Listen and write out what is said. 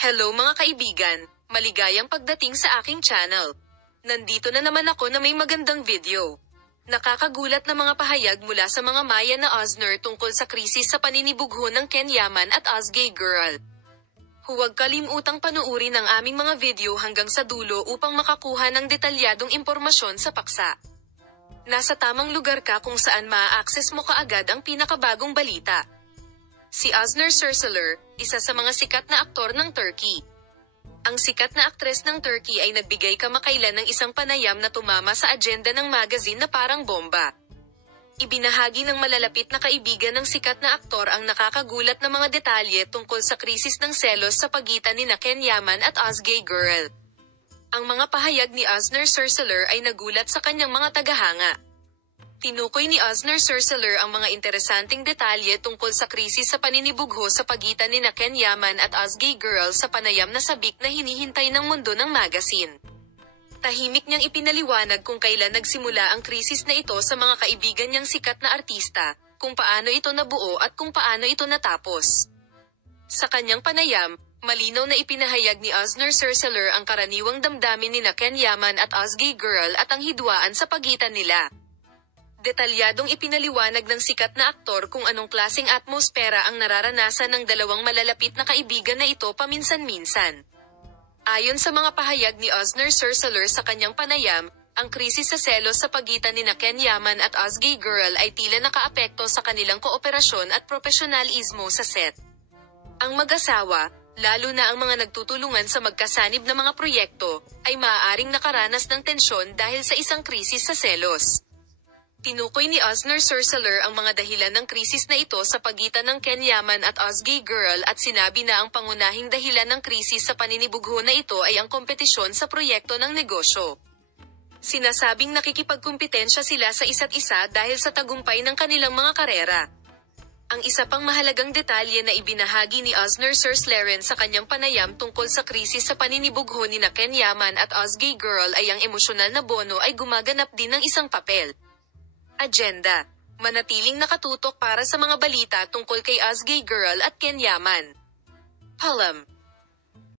Hello mga kaibigan, maligayang pagdating sa aking channel. Nandito na naman ako na may magandang video. Nakakagulat na mga pahayag mula sa mga Maya na Ozner tungkol sa krisis sa paninibugho ng Ken Yaman at Ozgay Girl. Huwag kalimutang panuorin ang aming mga video hanggang sa dulo upang makakuha ng detalyadong impormasyon sa paksa. Nasa tamang lugar ka kung saan maa-access mo kaagad ang pinakabagong balita. Si Ozner Surseler, isa sa mga sikat na aktor ng Turkey. Ang sikat na aktres ng Turkey ay nagbigay kamakailan ng isang panayam na tumama sa agenda ng magazine na parang bomba. Ibinahagi ng malalapit na kaibigan ng sikat na aktor ang nakakagulat na mga detalye tungkol sa krisis ng selos sa pagitan ni Ken Yaman at Ozgay Girl. Ang mga pahayag ni Ozner Surseler ay nagulat sa kanyang mga tagahanga. Tinukoy ni Ozner Surseler ang mga interesanting detalye tungkol sa krisis sa paninibugho sa pagitan ni Ken Yaman at Ozgay Girl sa panayam na sabik na hinihintay ng mundo ng magazine. Tahimik niyang ipinaliwanag kung kailan nagsimula ang krisis na ito sa mga kaibigan niyang sikat na artista, kung paano ito nabuo at kung paano ito natapos. Sa kanyang panayam, malinaw na ipinahayag ni Ozner Surseler ang karaniwang damdamin ni Ken Yaman at Ozgay Girl at ang hidwaan sa pagitan nila. Detalyadong ipinaliwanag ng sikat na aktor kung anong klaseng atmosfera ang nararanasan ng dalawang malalapit na kaibigan na ito paminsan-minsan. Ayon sa mga pahayag ni Ozner Surseler sa kanyang panayam, ang krisis sa selos sa pagitan ni Ken Yaman at Ozgay Girl ay tila nakaapekto sa kanilang kooperasyon at profesionalismo sa set. Ang mag-asawa, lalo na ang mga nagtutulungan sa magkasanib na mga proyekto, ay maaaring nakaranas ng tensyon dahil sa isang krisis sa selos. Tinukoy ni Ozner Surseler ang mga dahilan ng krisis na ito sa pagitan ng Ken Yaman at Ozgay Girl at sinabi na ang pangunahing dahilan ng krisis sa paninibugho na ito ay ang kompetisyon sa proyekto ng negosyo. Sinasabing nakikipagkumpetensya sila sa isa't isa dahil sa tagumpay ng kanilang mga karera. Ang isa pang mahalagang detalye na ibinahagi ni Ozner Surseler sa kanyang panayam tungkol sa krisis sa paninibugho ni Ken Yaman at Ozgay Girl ay ang emosyonal na bono ay gumaganap din ng isang papel. Agenda. Manatiling nakatutok para sa mga balita tungkol kay Ozgay Girl at Ken Yaman. Palam.